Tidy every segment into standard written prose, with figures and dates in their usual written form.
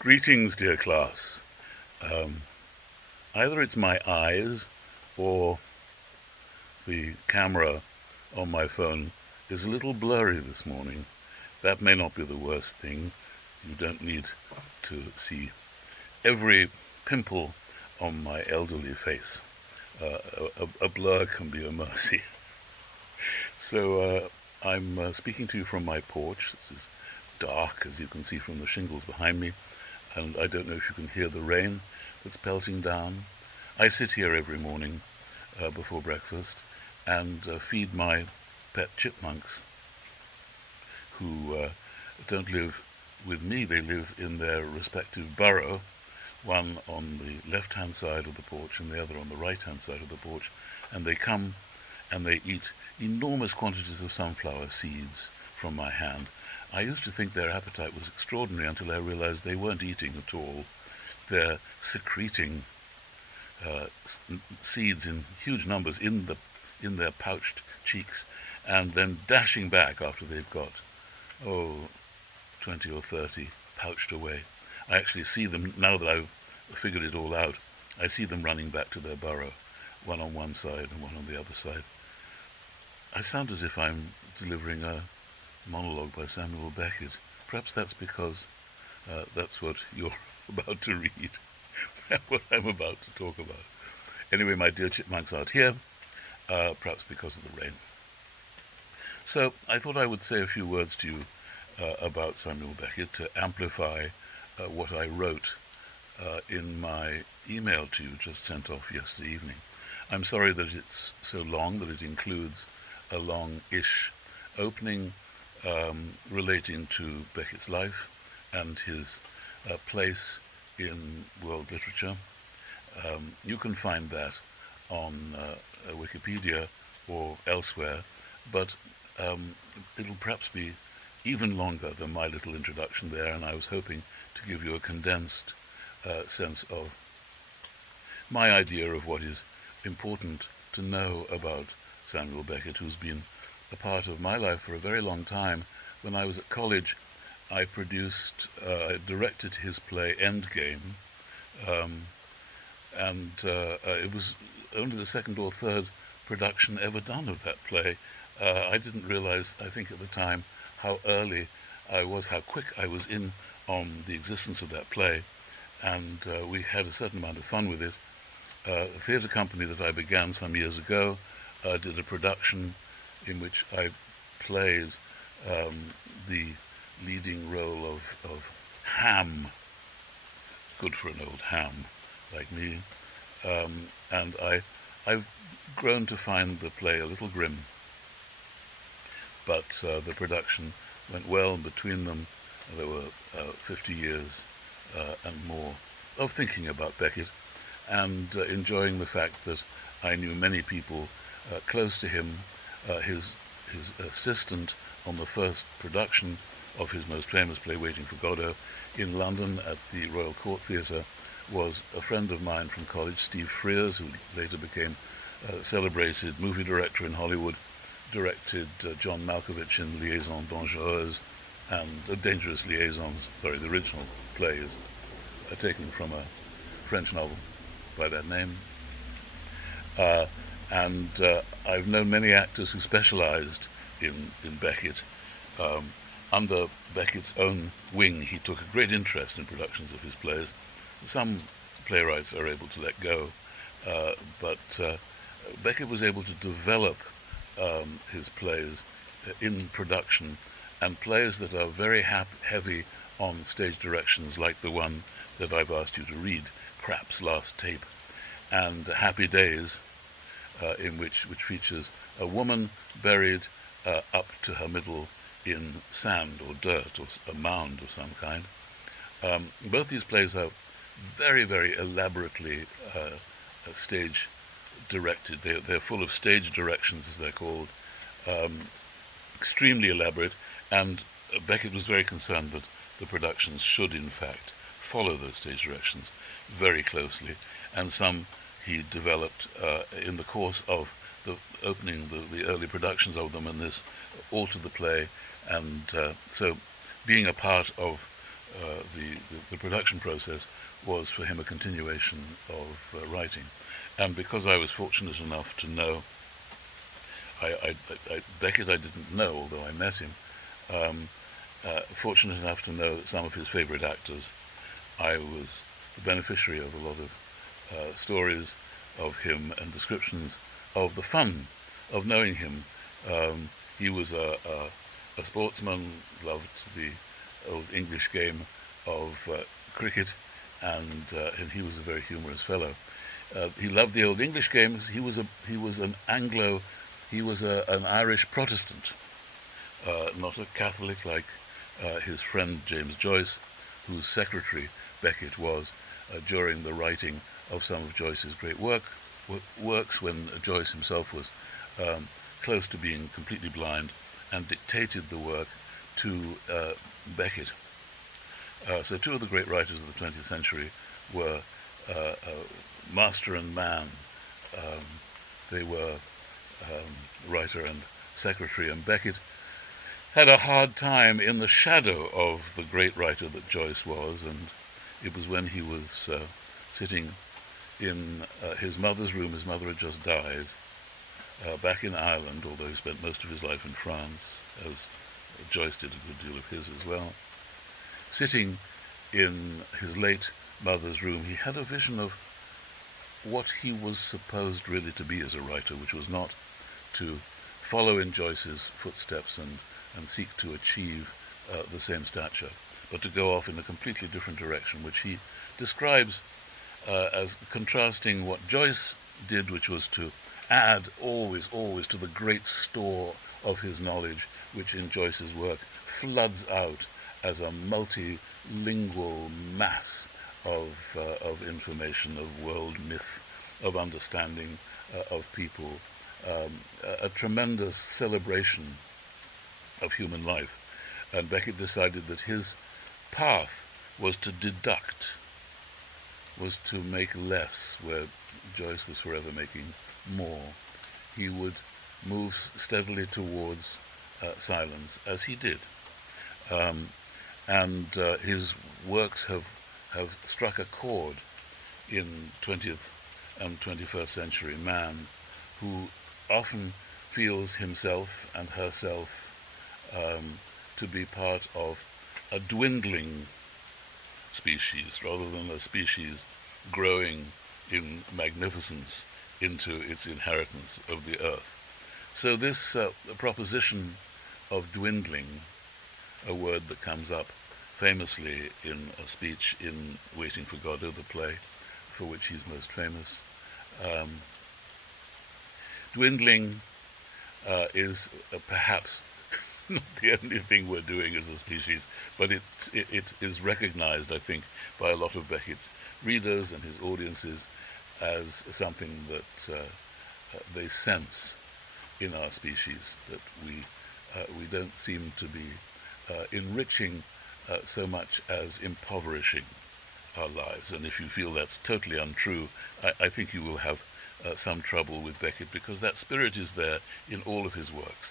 Greetings, dear class. Either it's my eyes or the camera on my phone is a little blurry this morning. That may not be the worst thing. You don't need to see every pimple on my elderly face. A blur can be a mercy. So I'm speaking to you from my porch. It is dark, as you can see from the shingles behind me, and I don't know if you can hear the rain that's pelting down. I sit here every morning before breakfast and feed my pet chipmunks, who don't live with me. They live in their respective burrow, one on the left-hand side of the porch and the other on the right-hand side of the porch, and they come and they eat enormous quantities of sunflower seeds from my hand. I used to think their appetite was extraordinary until I realized they weren't eating at all. They're secreting seeds in huge numbers in their pouched cheeks, and then dashing back after they've got 20 or 30 pouched away. I actually see them, now that I've figured it all out, I see them running back to their burrow, one on one side and one on the other side. I sound as if I'm delivering a monologue by Samuel Beckett. Perhaps that's because that's what you're about to read, what I'm about to talk about. Anyway, my dear chipmunks out here, perhaps because of the rain. So I thought I would say a few words to you about Samuel Beckett to amplify what I wrote in my email to you, just sent off yesterday evening. I'm sorry that it's so long, that it includes a long-ish opening relating to Beckett's life and his place in world literature. You can find that on Wikipedia or elsewhere, but it'll perhaps be even longer than my little introduction there, and I was hoping to give you a condensed sense of my idea of what is important to know about Samuel Beckett, who's been a part of my life for a very long time. When I was at college, I directed his play Endgame, and it was only the second or third production ever done of that play. I didn't realize, I think at the time, how early I was, how quick I was in on the existence of that play, and we had a certain amount of fun with it. The theatre company that I began some years ago did a production in which I played the leading role of Ham, good for an old ham like me, and I've grown to find the play a little grim, but the production went well, and between them there were 50 years and more of thinking about Beckett and enjoying the fact that I knew many people close to him. His assistant on the first production of his most famous play, Waiting for Godot, in London at the Royal Court Theatre, was a friend of mine from college, Steve Frears, who later became a celebrated movie director in Hollywood, directed John Malkovich in Liaison Dangereuse and Dangerous Liaisons. The original play is taken from a French novel by that name. And I've known many actors who specialized in Beckett. Under Beckett's own wing, he took a great interest in productions of his plays. Some playwrights are able to let go, but Beckett was able to develop his plays in production, and plays that are very heavy on stage directions, like the one that I've asked you to read, Krapp'S Last Tape, and Happy Days, which features a woman buried up to her middle in sand or dirt or a mound of some kind. Both these plays are very, very elaborately stage directed. They're full of stage directions, as they're called, extremely elaborate, and Beckett was very concerned that the productions should, in fact, follow those stage directions very closely, and some he developed in the course of the opening, the early productions of them, and this altered the play, and so being a part of the production process was for him a continuation of writing. And because I was fortunate enough to know, Beckett I didn't know, although I met him, fortunate enough to know some of his favourite actors, I was the beneficiary of a lot of stories of him and descriptions of the fun of knowing him. He was a sportsman, loved the old English game of cricket, and he was a very humorous fellow. He loved the old English games. He was an Anglo, he was an Irish Protestant, not a Catholic like his friend James Joyce, whose secretary Beckett was during the writing of some of Joyce's great works when Joyce himself was close to being completely blind, and dictated the work to Beckett. So two of the great writers of the 20th century were master and man. They were writer and secretary, and Beckett had a hard time in the shadow of the great writer that Joyce was, and it was when he was sitting in his mother's room. His mother had just died, back in Ireland, although he spent most of his life in France, as Joyce did a good deal of his as well. Sitting in his late mother's room, he had a vision of what he was supposed really to be as a writer, which was not to follow in Joyce's footsteps and seek to achieve the same stature, but to go off in a completely different direction, which he describes as contrasting what Joyce did, which was to add always to the great store of his knowledge, which in Joyce's work floods out as a multilingual mass of information, of world myth, of understanding of people, a tremendous celebration of human life. And Beckett decided that his path was to deduct, was to make less where Joyce was forever making more. He would move steadily towards silence, as he did. And his works have struck a chord in 20th and 21st century man, who often feels himself and herself to be part of a dwindling species rather than a species growing in magnificence into its inheritance of the earth. So this proposition of dwindling, a word that comes up famously in a speech in Waiting for Godot, the play for which he's most famous. Dwindling is perhaps not the only thing we're doing as a species, but it is recognized, I think, by a lot of Beckett's readers and his audiences as something that they sense in our species, that we don't seem to be enriching so much as impoverishing our lives. And if you feel that's totally untrue, I think you will have some trouble with Beckett, because that spirit is there in all of his works.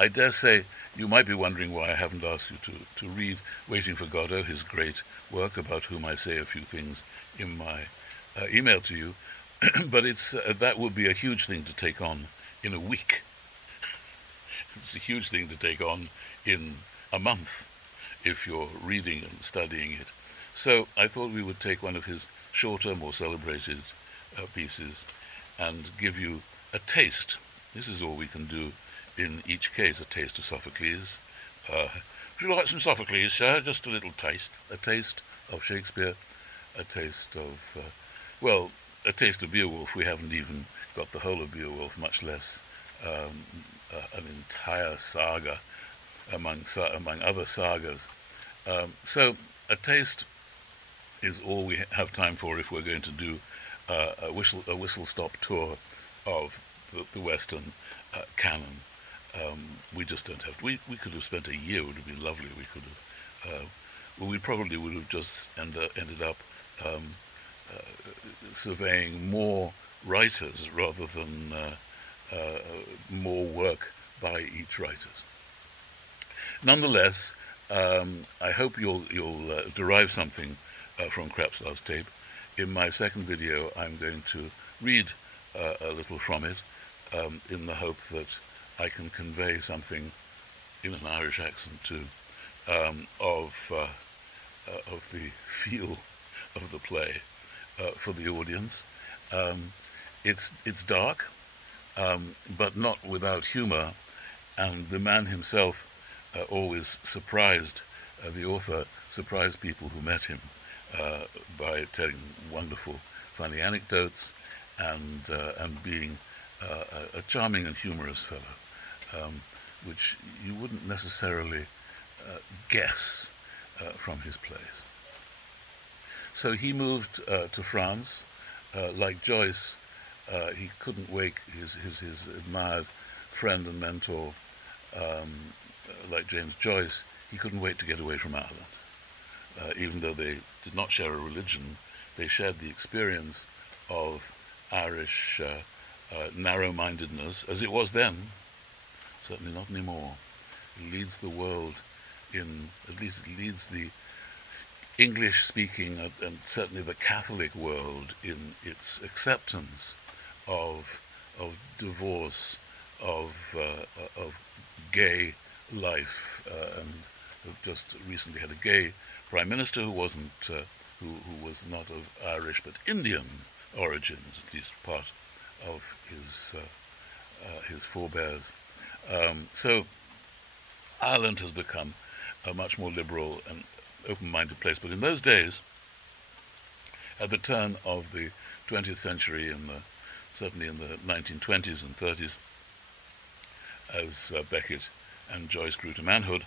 I dare say you might be wondering why I haven't asked you to read Waiting for Godot, his great work, about whom I say a few things in my email to you. But that would be a huge thing to take on in a week. It's a huge thing to take on in a month if you're reading and studying it. So I thought we would take one of his shorter, more celebrated pieces and give you a taste. This is all we can do in each case, a taste of Sophocles. Would you like some Sophocles, sir? Just a little taste. A taste of Shakespeare, a taste of, a taste of Beowulf. We haven't even got the whole of Beowulf, much less an entire saga among other sagas. So a taste is all we have time for if we're going to do a whistle-stop tour of the Western canon. We just don't have to. We could have spent a year. It would have been lovely. We could have. We probably would have just ended up surveying more writers rather than more work by each writer. Nonetheless, I hope you'll derive something from Krapp'S last tape. In my second video, I'm going to read a little from it, in the hope that I can convey something in an Irish accent too, of the feel of the play for the audience. It's dark, but not without humour, and the man himself always surprised, the author surprised people who met him by telling wonderful, funny anecdotes and being a charming and humorous fellow, which you wouldn't necessarily guess from his plays. So he moved to France. Like Joyce, he couldn't wake his admired friend and mentor, like James Joyce, he couldn't wait to get away from Ireland. Even though they did not share a religion, they shared the experience of Irish narrow-mindedness, as it was then, certainly not anymore. It leads the world at least it leads the English-speaking and certainly the Catholic world in its acceptance of divorce, of gay life, and have just recently had a gay prime minister who wasn't who was not of Irish but Indian origins, at least part of his forebears. So Ireland has become a much more liberal and open-minded place, but in those days, at the turn of the 20th century, certainly in the 1920s and 30s, as Beckett and Joyce grew to manhood,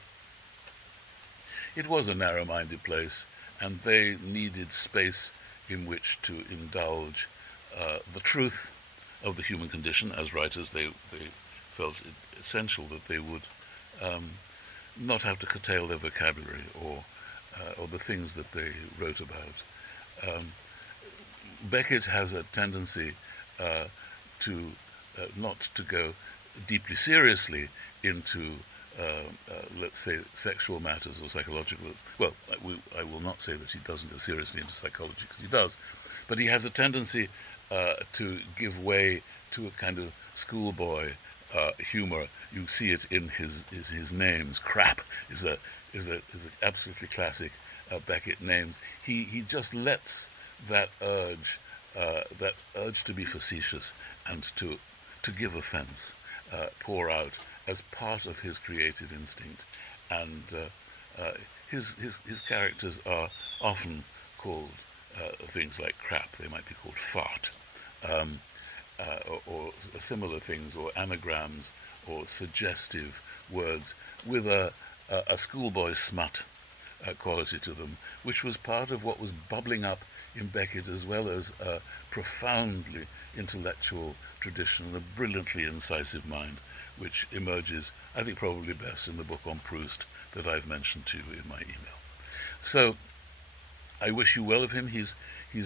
it was a narrow-minded place, and they needed space in which to indulge the truth of the human condition. As writers, they felt it essential that they would not have to curtail their vocabulary or the things that they wrote about. Beckett has a tendency to not to go deeply seriously into, let's say, sexual matters or psychological. Well, I will not say that he doesn't go seriously into psychology, because he does, but he has a tendency to give way to a kind of schoolboy humor. You see it in his names. Krapp is a absolutely classic Beckett names. He just lets that urge to be facetious and to give offence pour out as part of his creative instinct, and his characters are often called things like crap. They might be called fart, or similar things, or anagrams, or suggestive words with a schoolboy smut quality to them, which was part of what was bubbling up in Beckett, as well as a profoundly intellectual tradition and a brilliantly incisive mind, which emerges, I think, probably best in the book on Proust that I've mentioned to you in my email. So I wish you well of him. He's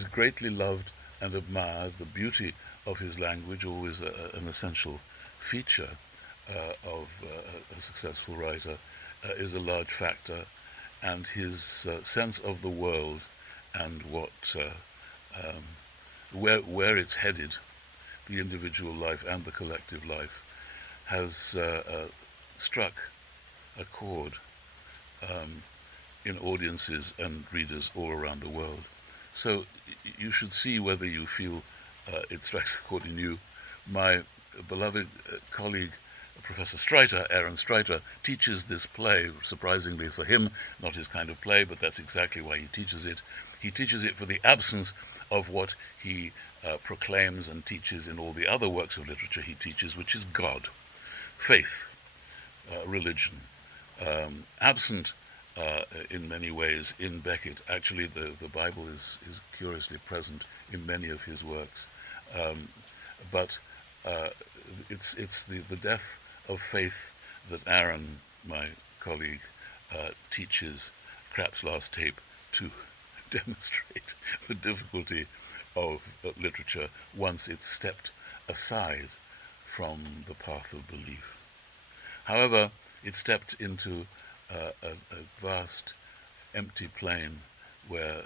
greatly loved and admired. The beauty of his language, always an essential feature of a successful writer, is a large factor, and his sense of the world and where it's headed, the individual life and the collective life, has struck a chord in audiences and readers all around the world. So you should see whether you feel it strikes a chord in you. My beloved colleague, Professor Streiter, Aaron Streiter, teaches this play, surprisingly for him, not his kind of play, but that's exactly why he teaches it. He teaches it for the absence of what he proclaims and teaches in all the other works of literature he teaches, which is God, faith, religion. Absent in many ways in Beckett. Actually, the Bible is curiously present in many of his works, but it's the death of faith that Aaron, my colleague, teaches Krapp'S last tape to demonstrate the difficulty of literature once it's stepped aside from the path of belief. However, it stepped into a vast empty plain where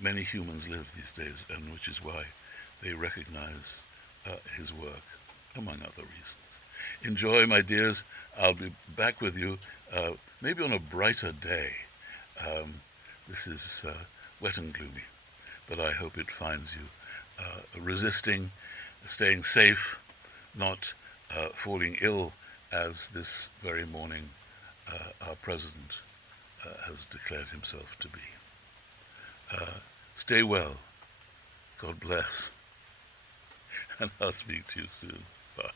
many humans live these days, and which is why they recognize his work, among other reasons. Enjoy, my dears. I'll be back with you maybe on a brighter day. This is wet and gloomy, but I hope it finds you resisting, staying safe, not falling ill as this very morning our president has declared himself to be. Stay well. God bless. And I'll speak to you soon. Bye.